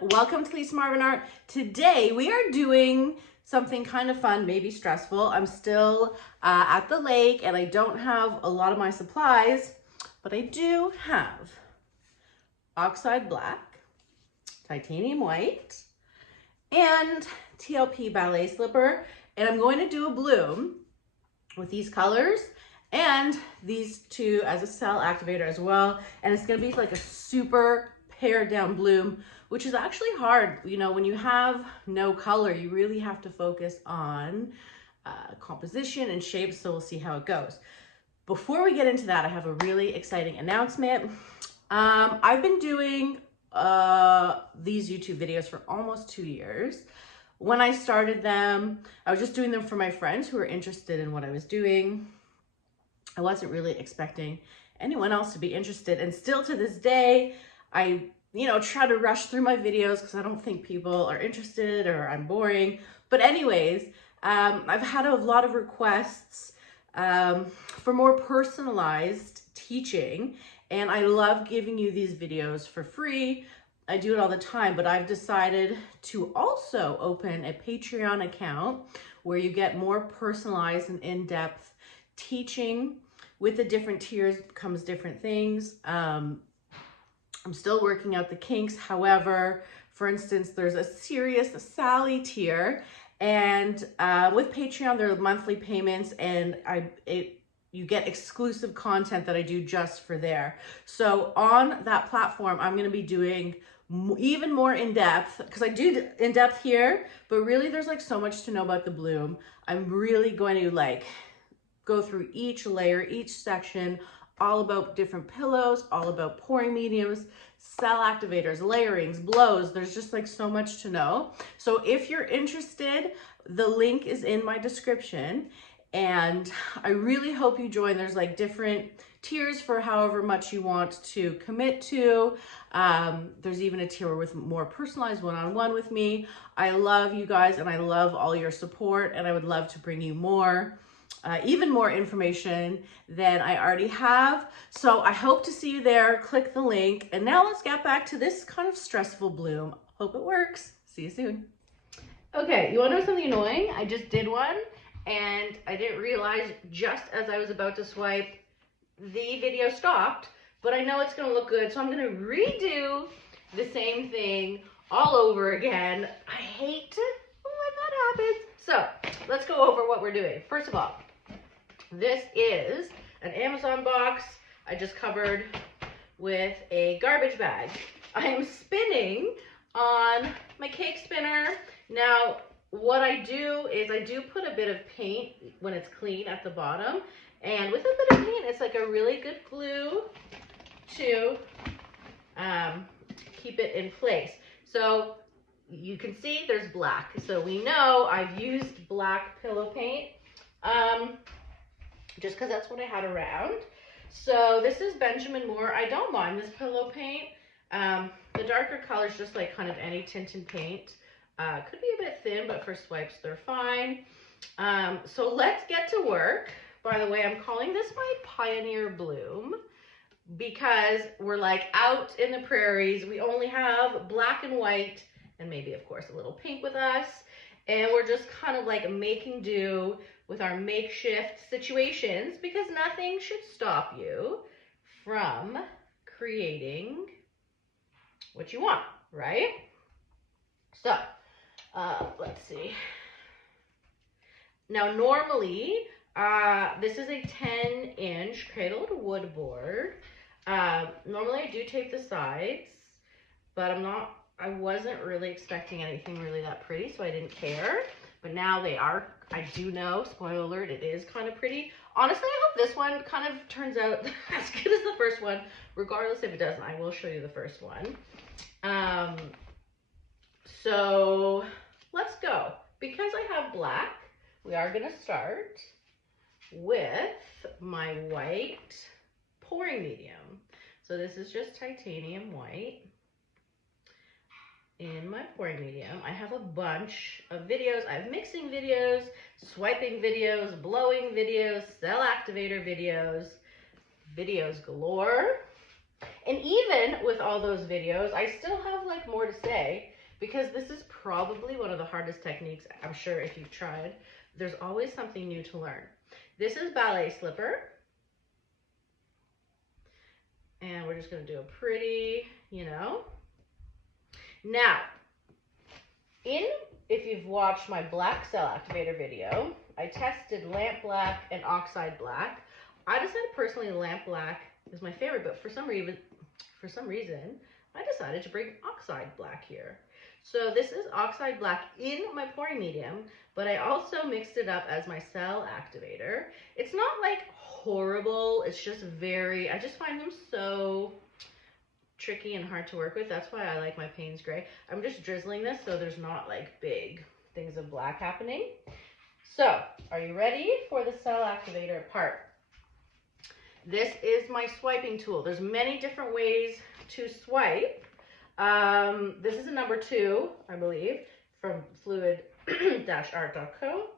welcome to Lisa Marvin Art. Today we are doing something kind of fun, maybe stressful. I'm still at the lake and I don't have a lot of my supplies, but I do have oxide black, titanium white, and TLP ballet slipper. And I'm going to do a bloom with these colors and these two as a cell activator as well. And it's gonna be like a super pared down bloom, which is actually hard. You know, when you have no color, you really have to focus on composition and shapes. So we'll see how it goes. Before we get into that, I have a really exciting announcement. I've been doing these YouTube videos for almost 2 years. When I started them, I was just doing them for my friends who were interested in what I was doing. I wasn't really expecting anyone else to be interested. And still to this day, I, try to rush through my videos because I don't think people are interested or I'm boring. But anyways, I've had a lot of requests for more personalized teaching. And I love giving you these videos for free. I do it all the time, but I've decided to also open a Patreon account where you get more personalized and in-depth teaching. With the different tiers comes different things. I'm still working out the kinks. However, for instance, there's a Serious Sally tier, and with Patreon, there are monthly payments, and you get exclusive content that I do just for there. So on that platform, I'm going to be doing even more in-depth, because I do in-depth here, but really there's like so much to know about the bloom. I'm really going to go through each layer, each section, all about different pillows, all about pouring mediums, cell activators, layerings, blows. There's just so much to know. So if you're interested, the link is in my description, and I really hope you join. There's different tiers for however much you want to commit to. There's even a tier with more personalized one-on-one with me. I love you guys and I love all your support, and I would love to bring you more. Even more information than I already have. So I hope to see you there. Click the link. And now let's get back to this kind of stressful bloom. Hope it works. See you soon. Okay, you want to know something annoying? I just did one and I didn't realize just as I was about to swipe, the video stopped, but I know it's going to look good. So I'm going to redo the same thing all over again. I hate when that happens. So let's go over what we're doing. First of all, this is an Amazon box I just covered with a garbage bag. I am spinning on my cake spinner. Now, what I do is I do put a bit of paint when it's clean at the bottom. And with a bit of paint, it's like a really good glue to keep it in place. So you can see there's black. So we know I've used black pillow paint. Just because that's what I had around. So this is Benjamin Moore. I don't mind this pillow paint. The darker colors, just like kind of any tinted paint. Could be a bit thin, but for swipes, they're fine. So let's get to work. By the way, I'm calling this my Pioneer Bloom because we're out in the prairies. We only have black and white and maybe, of course, a little pink with us. And we're just kind of making do with our makeshift situations because nothing should stop you from creating what you want, right? So, let's see. Now, normally, this is a 10-inch cradled wood board. Normally, I do tape the sides, but I wasn't really expecting anything really that pretty, so I didn't care. But now they are. I do know, spoiler alert, it is kind of pretty. Honestly, I hope this one kind of turns out as good as the first one. Regardless if it doesn't, I will show you the first one. So let's go. Because I have black, we are going to start with my white pouring medium. So this is just titanium white. In my pouring medium, I have a bunch of videos. I have mixing videos, swiping videos, blowing videos, cell activator videos, videos galore. And even with all those videos, I still have like more to say, because this is probably one of the hardest techniques, I'm sure, if you've tried. There's always something new to learn. This is ballet slipper. And we're just gonna do a pretty, you know. Now, if you've watched my black cell activator video, I tested lamp black and oxide black. I decided personally lamp black is my favorite, but for some reason, I decided to bring oxide black here. So this is oxide black in my pouring medium, but I also mixed it up as my cell activator. It's not like horrible, it's just I just find them so tricky and hard to work with. That's why I like my Payne's Gray. I'm just drizzling this so there's not like big things of black happening. So, are you ready for the cell activator part? This is my swiping tool. There's many different ways to swipe. This is a number 2, I believe, from fluid-art.co,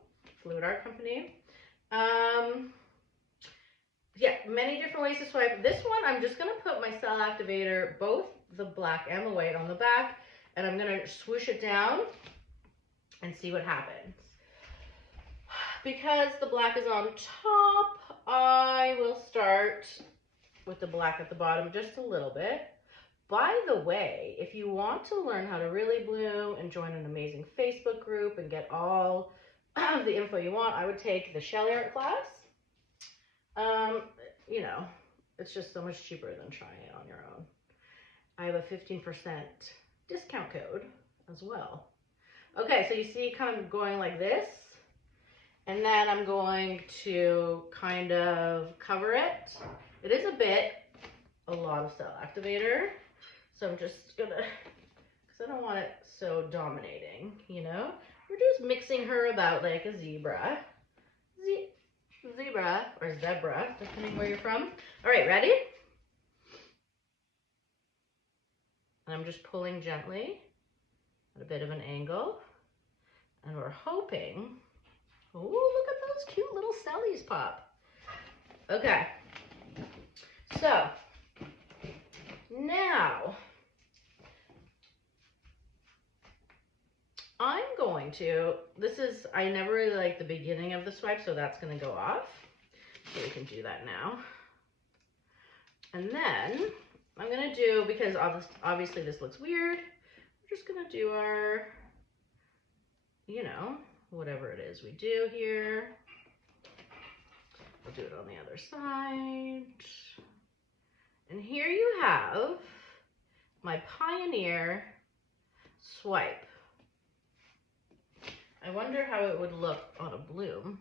Fluid Art Company. Yeah, many different ways to swipe. This one, I'm just gonna put my cell activator, both the black and the white, on the back, and I'm gonna swoosh it down and see what happens. Because the black is on top, I will start with the black at the bottom just a little bit. By the way, if you want to learn how to really bloom and join an amazing Facebook group and get all the info you want, I would take the Shelly Art class. You know, it's just so much cheaper than trying it on your own. I have a 15% discount code as well. Okay, so you see kind of going like this, and then I'm going to kind of cover it. It is a lot of cell activator, so I'm just gonna, because I don't want it so dominating, you know? We're just mixing her about like a zebra. Zebra or zebra, depending where you're from. All right, ready? And I'm just pulling gently at a bit of an angle. And we're hoping, oh, look at those cute little cellies pop. Okay, so now I'm going to, I never really like the beginning of the swipe, so that's going to go off. So we can do that now. And then I'm going to do, because obviously this looks weird, we're just going to do our, you know, whatever it is we do here. We'll do it on the other side. And here you have my Pioneer swipe. I wonder how it would look on a bloom.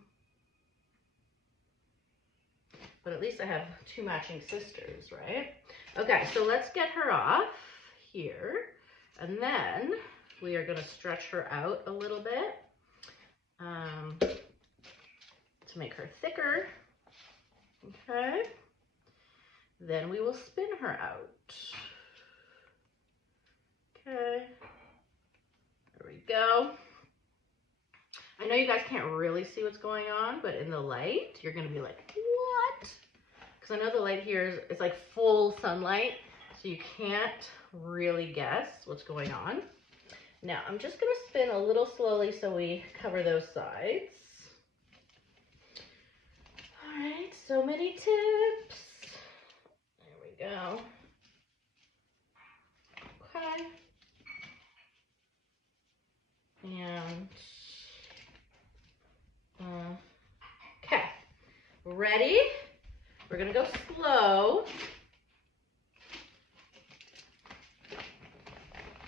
But at least I have 2 matching sisters, right? Okay, so let's get her off here. And then we are gonna stretch her out a little bit to make her thicker. Okay. Then we will spin her out. Okay. There we go. I know you guys can't really see what's going on, but in the light, you're gonna be like, what? Because I know the light here is like full sunlight, so you can't really guess what's going on. Now, I'm just gonna spin a little slowly so we cover those sides. All right, so many tips. There we go. Okay. And okay, ready? We're gonna go slow.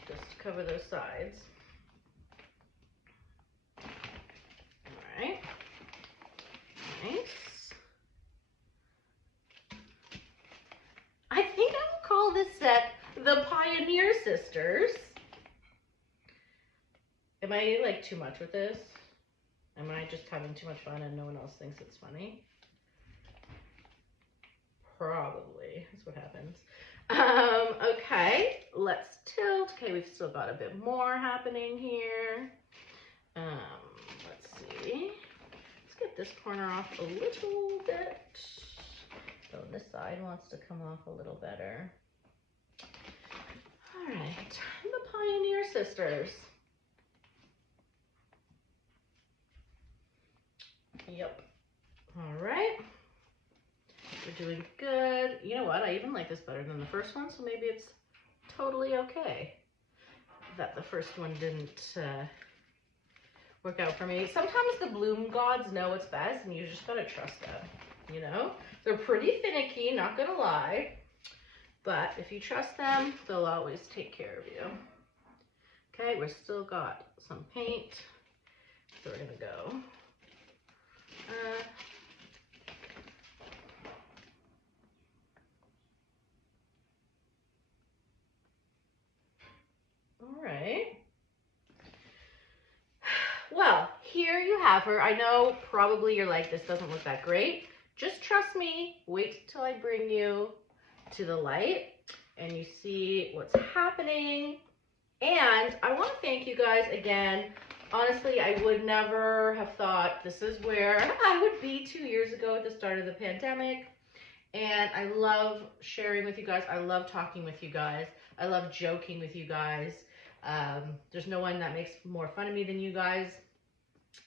Just to cover those sides. All right, nice. I think I will call this set the Pioneer Sisters. Am I like too much with this? Am I just having too much fun and no one else thinks it's funny? Probably, that's what happens. Okay, let's tilt. Okay, we've still got a bit more happening here. Let's see. Let's get this corner off a little bit. So this side wants to come off a little better. All right, the Pioneer Sisters. Yep. All right. We're doing good. You know what? I even like this better than the first one, so maybe it's totally okay that the first one didn't work out for me. Sometimes the bloom gods know what's best, and you just gotta trust them, you know? They're pretty finicky, not gonna lie, but if you trust them, they'll always take care of you. Okay, we're still got some paint, so we're gonna go. All right. Well, here you have her. I know probably you're like, this doesn't look that great. Just trust me. Wait till I bring you to the light and you see what's happening. And I want to thank you guys again. Honestly, I would never have thought this is where I would be 2 years ago at the start of the pandemic. And I love sharing with you guys. I love talking with you guys. I love joking with you guys. There's no one that makes more fun of me than you guys,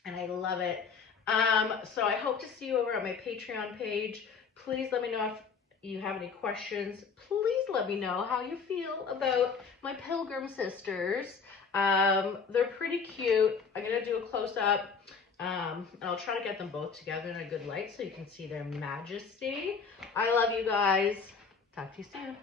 and I love it. So I hope to see you over on my Patreon page. Please let me know if you have any questions. Please let me know how you feel about my Pilgrim Sisters. They're pretty cute. I'm gonna do a close-up, and I'll try to get them both together in a good light so you can see their majesty. I love you guys. Talk to you soon.